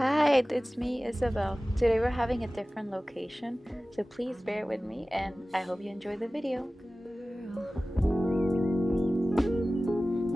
Hi, it's me, Isabel. Today we're having a different location, so please bear with me and I hope you enjoy the video.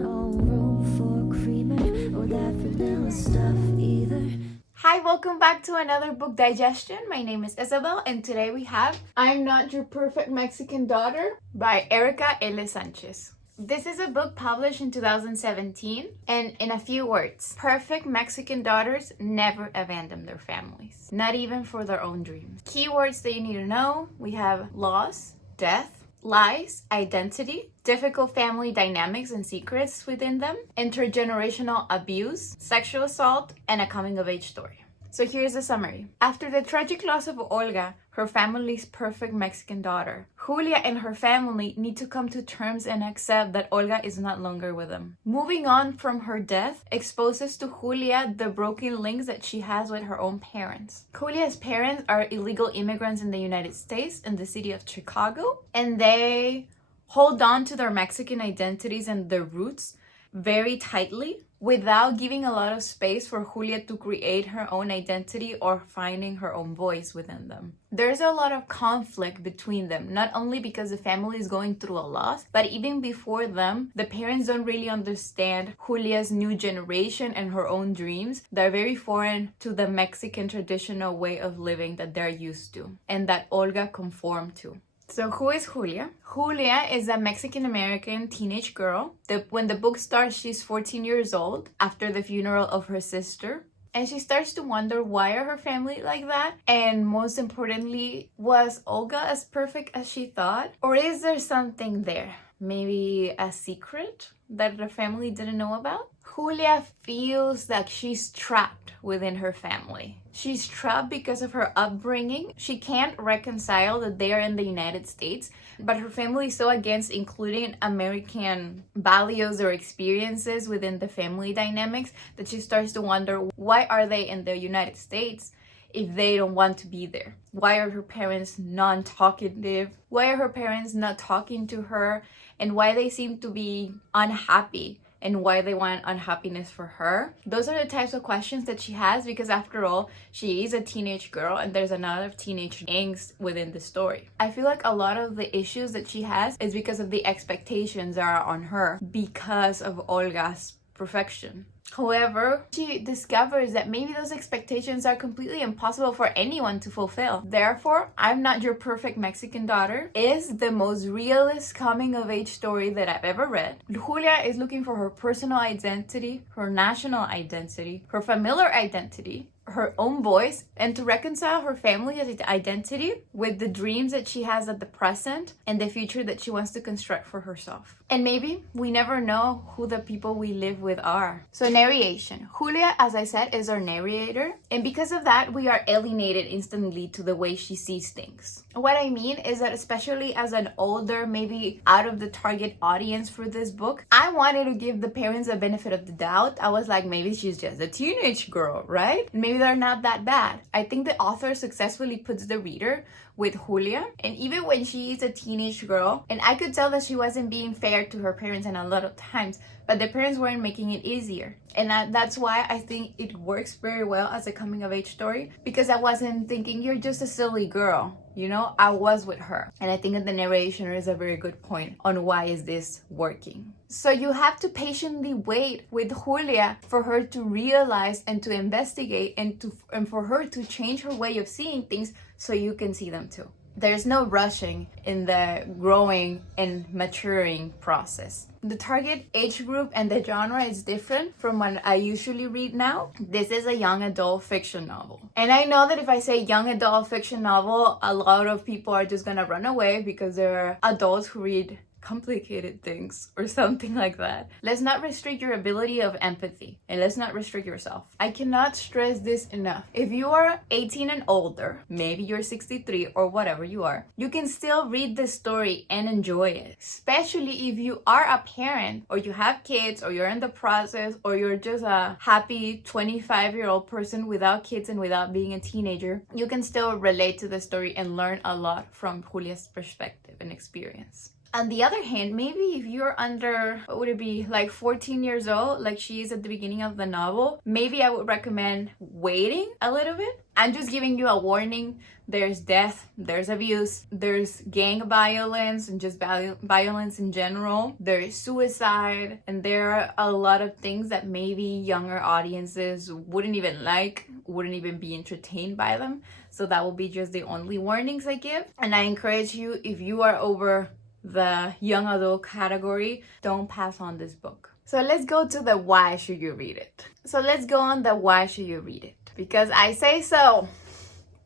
No room for creamer or that vanilla stuff either. Hi, welcome back to another book digestion. My name is Isabel, and today we have I'm Not Your Perfect Mexican Daughter by Erica L. Sanchez. This is a book published in 2017, and in a few words, perfect Mexican daughters never abandon their families, not even for their own dreams. Keywords that you need to know: we have loss, death, lies, identity, difficult family dynamics and secrets within them, intergenerational abuse, sexual assault, and a coming-of-age story. So here's the summary. After the tragic loss of Olga, her family's perfect Mexican daughter, Julia and her family need to come to terms and accept that Olga is not longer with them. Moving on from her death exposes to Julia the broken links that she has with her own parents. Julia's parents are illegal immigrants in the United States in the city of Chicago, and they hold on to their Mexican identities and their roots very tightly without giving a lot of space for Julia to create her own identity or finding her own voice within them. There's a lot of conflict between them, not only because the family is going through a loss, but even before them, the parents don't really understand Julia's new generation and her own dreams. They're very foreign to the Mexican traditional way of living that they're used to and that Olga conformed to. So who is Julia? Julia is a Mexican-American teenage girl. When the book starts, she's 14 years old after the funeral of her sister. And she starts to wonder, why are her family like that? And most importantly, was Olga as perfect as she thought? Or is there something there? Maybe a secret that the family didn't know about? Julia feels like she's trapped within her family. She's trapped because of her upbringing. She can't reconcile that they are in the United States, but her family is so against including American values or experiences within the family dynamics that she starts to wonder, why are they in the United States if they don't want to be there? Why are her parents non-talkative? Why are her parents not talking to her? And why they seem to be unhappy? And why they want unhappiness for her. Those are the types of questions that she has, because after all, she is a teenage girl and there's another teenage angst within the story. I feel like a lot of the issues that she has is because of the expectations that are on her because of Olga's perfection. However, she discovers that maybe those expectations are completely impossible for anyone to fulfill. Therefore, I'm Not Your Perfect Mexican Daughter is the most realist coming-of-age story that I've ever read. Julia is looking for her personal identity, her national identity, her familiar identity, her own voice, and to reconcile her family's identity with the dreams that she has at the present and the future that she wants to construct for herself. And maybe we never know who the people we live with are. So narration. Julia, as I said, is our narrator, and because of that, we are alienated instantly to the way she sees things. What I mean is that, especially as an older, maybe out of the target audience for this book, I wanted to give the parents a benefit of the doubt. I was like, maybe she's just a teenage girl, right? Maybe they're not that bad. I think the author successfully puts the reader with Julia, and even when she is a teenage girl, and I could tell that she wasn't being fair to her parents and a lot of times, but the parents weren't making it easier. And that's why I think it works very well as a coming-of-age story, because I wasn't thinking, you're just a silly girl. You know, I was with her. And I think that the narration is a very good point on why is this working. So you have to patiently wait with Julia for her to realize and to investigate and for her to change her way of seeing things so you can see them too. There's no rushing in the growing and maturing process. The target age group and the genre is different from what I usually read now. This is a young adult fiction novel. And I know that if I say young adult fiction novel, a lot of people are just gonna run away because there are adults who read complicated things or something like that. Let's not restrict your ability of empathy, and let's not restrict yourself. I cannot stress this enough. If you are 18 and older, maybe you're 63 or whatever you are, you can still read the story and enjoy it. Especially if you are a parent or you have kids or you're in the process or you're just a happy 25-year-old person without kids and without being a teenager, you can still relate to the story and learn a lot from Julia's perspective and experience. On the other hand, maybe if you're under, what would it be, like 14 years old, like she is at the beginning of the novel, maybe I would recommend waiting a little bit. I'm just giving you a warning. There's death, there's abuse, there's gang violence and just violence in general. There is suicide, and there are a lot of things that maybe younger audiences wouldn't even like, wouldn't even be entertained by them. So that will be just the only warnings I give. And I encourage you, if you are over the young adult category, don't pass on this book. So let's go to the why should you read it. So let's go on the why should you read it. Because I say so.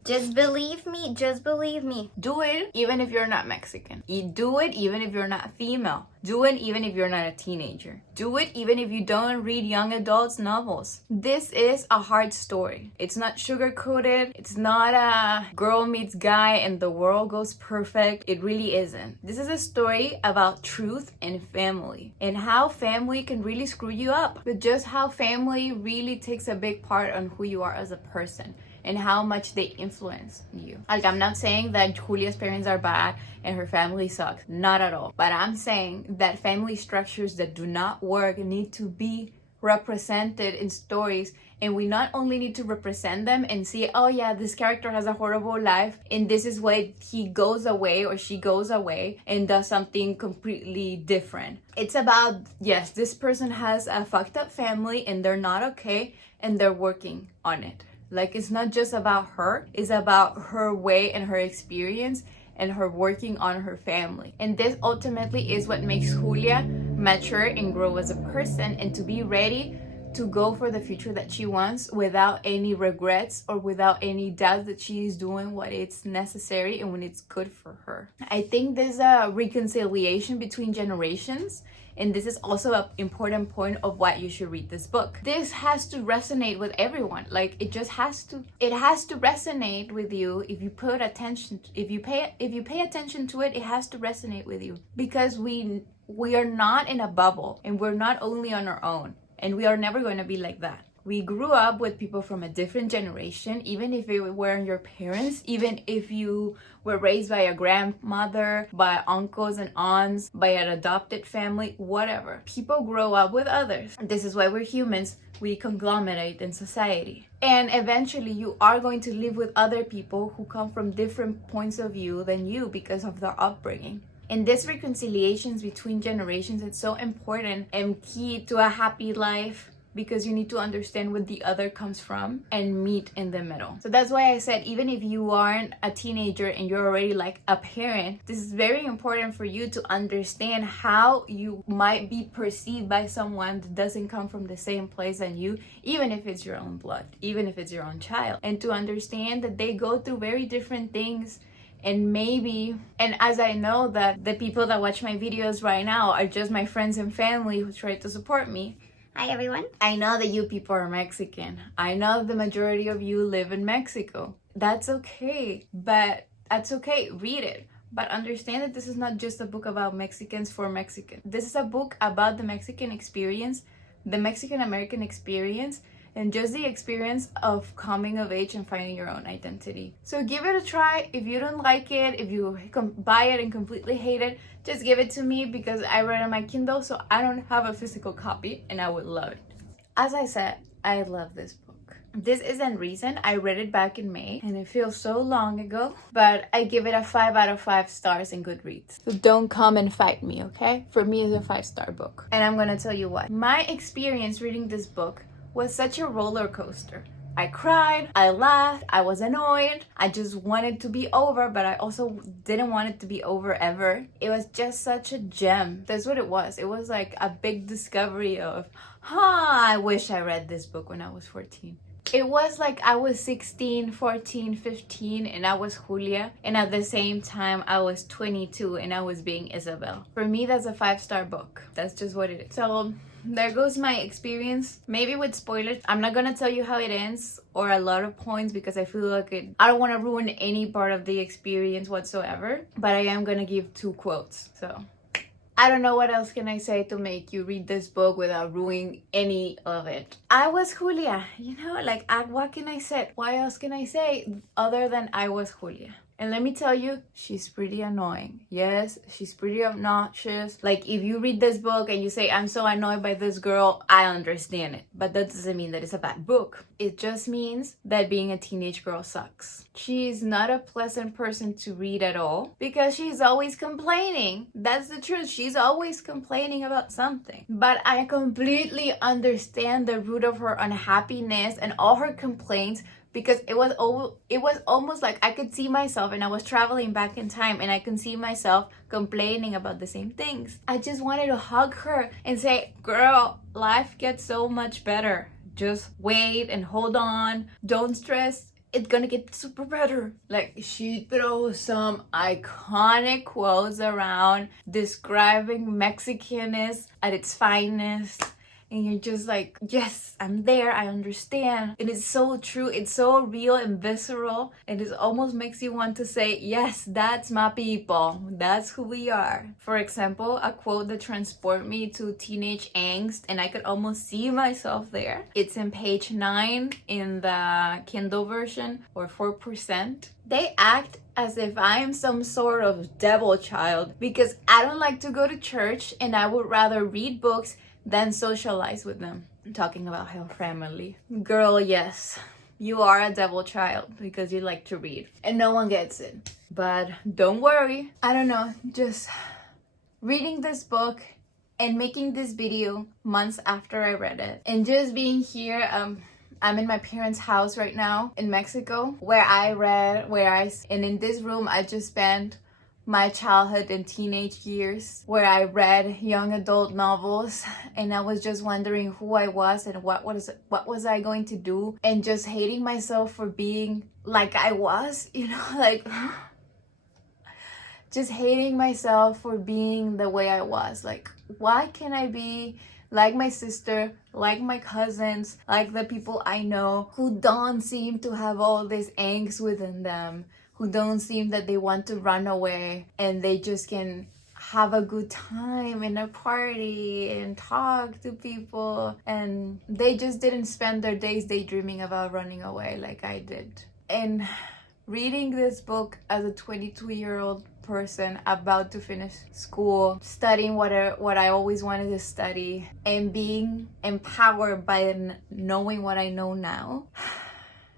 Just believe me, just believe me. Do it even if you're not Mexican. Do it even if you're not female. Do it even if you're not a teenager. Do it even if you don't read young adults novels. This is a hard story. It's not sugar-coated. It's not a girl meets guy and the world goes perfect. It really isn't. This is a story about truth and family, and how family can really screw you up, but just how family really takes a big part on who you are as a person and how much they influence you. Like, I'm not saying that Julia's parents are bad and her family sucks. Not at all. But I'm saying that family structures that do not work need to be represented in stories, and we not only need to represent them and see, oh yeah, this character has a horrible life and this is why he goes away or she goes away and does something completely different. It's about, yes, this person has a fucked up family and they're not okay and they're working on it. Like, it's not just about her, it's about her way and her experience and her working on her family. And this ultimately is what makes Julia mature and grow as a person, and to be ready to go for the future that she wants without any regrets or without any doubt that she is doing what is necessary and when it's good for her. I think there's a reconciliation between generations, and this is also an important point of why you should read this book. This has to resonate with everyone. Like, it just has to. It has to resonate with you if you put attention. If you pay attention to it, it has to resonate with you, because we are not in a bubble, and we're not only on our own, and we are never going to be like that. We grew up with people from a different generation, even if it weren't your parents, even if you were raised by a grandmother, by uncles and aunts, by an adopted family, whatever. People grow up with others. This is why we're humans. We conglomerate in society. And eventually you are going to live with other people who come from different points of view than you because of their upbringing. And this reconciliations between generations is so important and key to a happy life, because you need to understand where the other comes from and meet in the middle. So that's why I said, even if you aren't a teenager and you're already like a parent, this is very important for you to understand how you might be perceived by someone that doesn't come from the same place as you, even if it's your own blood, even if it's your own child, and to understand that they go through very different things. And maybe, and as I know that the people that watch my videos right now are just my friends and family who try to support me, Hi everyone. I know that you people are Mexican. I know the majority of you live in Mexico. That's okay, but that's okay. Read it. But understand that this is not just a book about Mexicans for Mexicans. This is a book about the Mexican experience, the Mexican-American experience, and just the experience of coming of age and finding your own identity. So give it a try. If you don't like it, if you buy it and completely hate it, just give it to me, because I read it on my Kindle, so I don't have a physical copy, and I would love it. As I said, I love this book. This isn't recent. I read it back in May, and it feels so long ago, but I give it a 5 out of 5 stars in Goodreads. So don't come and fight me, okay? For me, it's a 5-star book. And I'm gonna tell you why. My experience reading this book was such a roller coaster. I cried, I laughed, I was annoyed, I just wanted to be over, but I also didn't want it to be over ever. It was just such a gem. That's what it was. It was like a big discovery of, I wish I read this book when I was 14. It was like I was 16, 14, 15, and I was Julia, and at the same time I was 22 and I was being Isabel. For me, that's a 5-star book. That's just what it is. So there goes my experience, maybe with spoilers. I'm not gonna tell you how it ends or a lot of points, because I feel like I don't want to ruin any part of the experience whatsoever, but I am gonna give 2 quotes. So I don't know what else can I say to make you read this book without ruining any of it. I was Julia, like, what can I say? What else can I say other than I was Julia? And let me tell you, she's pretty annoying. Yes, she's pretty obnoxious. Like, if you read this book and you say, I'm so annoyed by this girl, I understand it. But that doesn't mean that it's a bad book. It just means that being a teenage girl sucks. She's not a pleasant person to read at all because she's always complaining. That's the truth. She's always complaining about something. But I completely understand the root of her unhappiness and all her complaints, because it was almost like I could see myself, and I was traveling back in time and I could see myself complaining about the same things. I just wanted to hug her and say, girl, life gets so much better. Just wait and hold on. Don't stress. It's gonna get super better. Like, she throws some iconic quotes around describing Mexicanness at its finest. And you're just like, yes, I'm there, I understand. And it's so true, it's so real and visceral. And it almost makes you want to say, yes, that's my people. That's who we are. For example, a quote that transported me to teenage angst, and I could almost see myself there. It's in page 9 in the Kindle version, or 4%. They act as if I am some sort of devil child because I don't like to go to church and I would rather read books than socialize with them. I'm talking about her family. Girl, yes, you are a devil child because you like to read and no one gets it. But don't worry. I don't know, just reading this book and making this video months after I read it and just being here, I'm in my parents' house right now in Mexico and in this room I just spent my childhood and teenage years where I read young adult novels, and I was just wondering who I was and what was I going to do, and just hating myself for being like I was, like just hating myself for being the way I was. Like, why can't I be like my sister, like my cousins, like the people I know who don't seem to have all this angst within them, who don't seem that they want to run away and they just can have a good time in a party and talk to people, and they just didn't spend their days daydreaming about running away like I did. And reading this book as a 22-year-old person about to finish school, studying what I always wanted to study, and being empowered by knowing what I know now,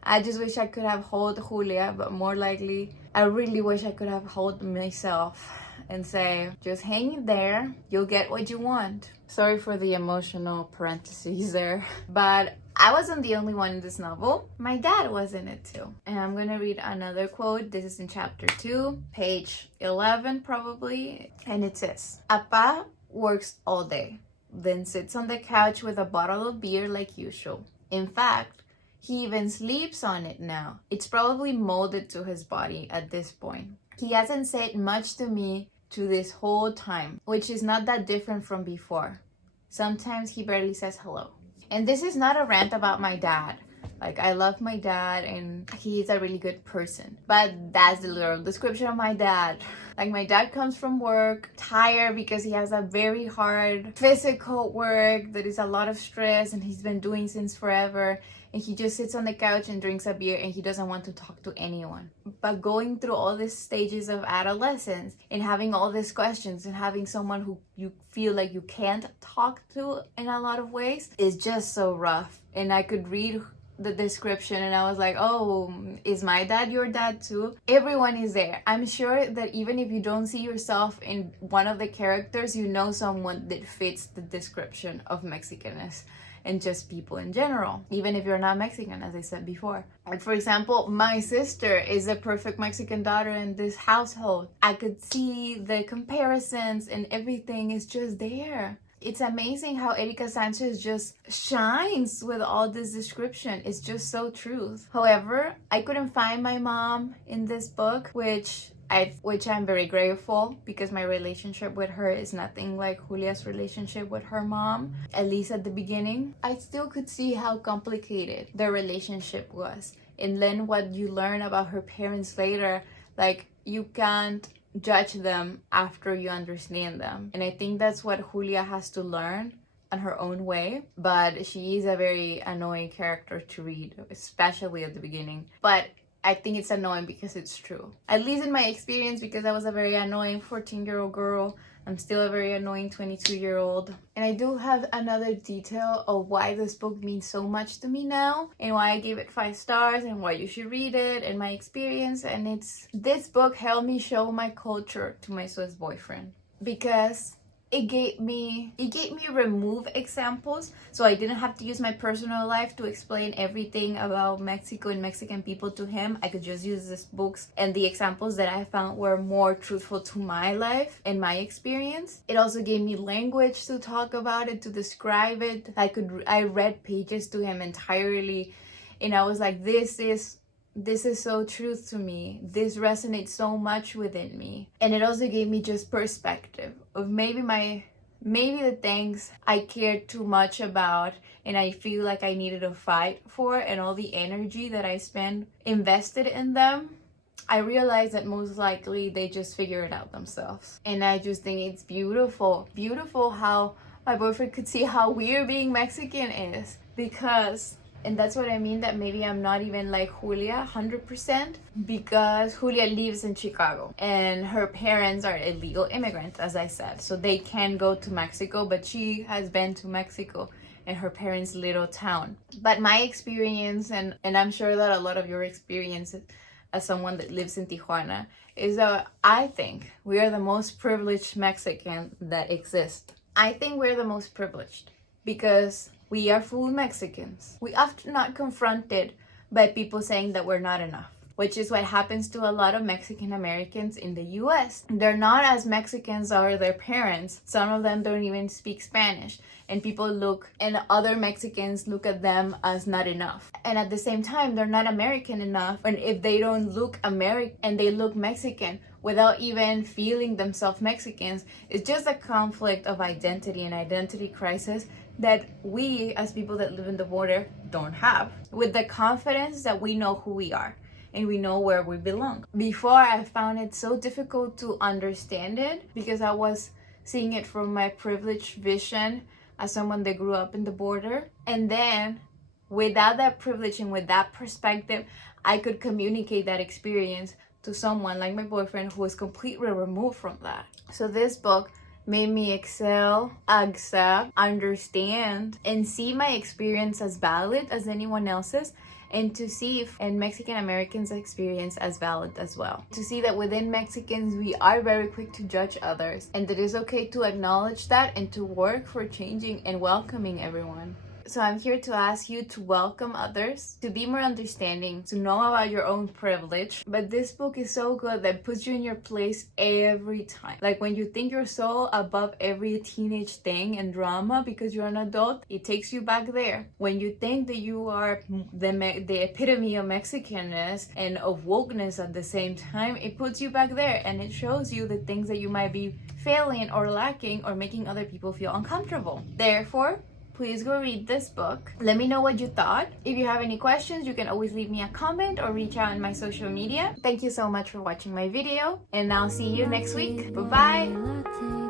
I just wish I could have held Julia, but more likely, I really wish I could have held myself and say, just hang in there, you'll get what you want. Sorry for the emotional parentheses there, but I wasn't the only one in this novel. My dad was in it too. And I'm gonna read another quote. This is in chapter 2, page 11 probably. And it says, Appa works all day, then sits on the couch with a bottle of beer like usual. In fact, he even sleeps on it now. It's probably molded to his body at this point. He hasn't said much to me to this whole time, which is not that different from before. Sometimes he barely says hello. And this is not a rant about my dad. Like, I love my dad and he's a really good person. But that's the literal description of my dad. Like, my dad comes from work tired because he has a very hard physical work that is a lot of stress and he's been doing since forever. And he just sits on the couch and drinks a beer and he doesn't want to talk to anyone. But going through all these stages of adolescence and having all these questions and having someone who you feel like you can't talk to in a lot of ways is just so rough. And I could read the description and I was like, oh, is my dad your dad too? Everyone is there. I'm sure that even if you don't see yourself in one of the characters, you know someone that fits the description of Mexicanness and just people in general, even if you're not Mexican, as I said before. Like, for example, my sister is a perfect Mexican daughter in this household. I could see the comparisons and everything is just there. It's amazing how Erika Sanchez just shines with all this description. It's just so true. However, I couldn't find my mom in this book, which I'm very grateful, because my relationship with her is nothing like Julia's relationship with her mom, at least at the beginning. I still could see how complicated their relationship was. And then what you learn about her parents later, like, you can't judge them after you understand them. And I think that's what Julia has to learn on her own way. But she is a very annoying character to read, especially at the beginning. But I think it's annoying because it's true. At least in my experience, because I was a very annoying 14-year-old girl. I'm still a very annoying 22-year-old. And I do have another detail of why this book means so much to me now and why I gave it 5 stars and why you should read it and my experience. And it's, this book helped me show my culture to my Swiss boyfriend, because it gave me remove examples, so I didn't have to use my personal life to explain everything about Mexico and Mexican people to him. I could just use these books, and the examples that I found were more truthful to my life and my experience. It also gave me language to talk about it, to describe it. I read pages to him entirely, and I was like, this is so true to me. This resonates so much within me. And it also gave me just perspective of maybe the things I cared too much about and I feel like I needed to fight for, and all the energy that I spent invested in them, I realized that most likely they just figure it out themselves. And I just think it's beautiful. Beautiful how my boyfriend could see how weird being Mexican is, because, and that's what I mean, that maybe I'm not even like Julia 100%, because Julia lives in Chicago and her parents are illegal immigrants, as I said. So they can go to Mexico, but she has been to Mexico in her parents' little town. But my experience, and I'm sure that a lot of your experiences as someone that lives in Tijuana, is that I think we are the most privileged Mexican that exist. I think we're the most privileged because we are full Mexicans. We often not confronted by people saying that we're not enough, which is what happens to a lot of Mexican Americans in the US. They're not as Mexicans are their parents. Some of them don't even speak Spanish. And people look, and other Mexicans look at them as not enough. And at the same time, they're not American enough. And if they don't look American and they look Mexican without even feeling themselves Mexicans, it's just a conflict of identity and identity crisis that we as people that live in the border don't have, with the confidence that we know who we are and we know where we belong. Before, I found it so difficult to understand it because I was seeing it from my privileged vision as someone that grew up in the border. And then without that privilege and with that perspective, I could communicate that experience to someone like my boyfriend who was completely removed from that. So this book made me excel, accept, understand, and see my experience as valid as anyone else's, and to see and Mexican Americans' experience as valid as well. To see that within Mexicans, we are very quick to judge others, and that it's okay to acknowledge that and to work for changing and welcoming everyone. So I'm here to ask you to welcome others, to be more understanding, to know about your own privilege. But this book is so good that puts you in your place every time. Like when you think you're so above every teenage thing and drama because you're an adult, it takes you back there. When you think that you are the epitome of Mexicanness and of wokeness at the same time, it puts you back there and it shows you the things that you might be failing or lacking or making other people feel uncomfortable. Therefore, please go read this book. Let me know what you thought. If you have any questions, you can always leave me a comment or reach out on my social media. Thank you so much for watching my video, and I'll see you next week. Bye-bye.